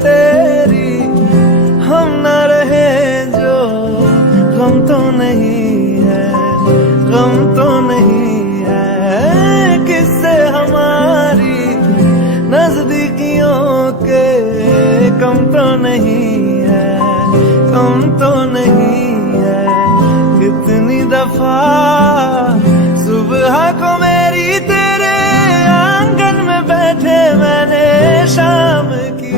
तेरी हम न रहे जो गम तो नहीं है, गम तो नहीं है। किससे हमारी नजदीकियों के कम तो नहीं है, कम तो नहीं है। कितनी दफा सुबह को मेरी तेरे आंगन में बैठे मैंने शाम की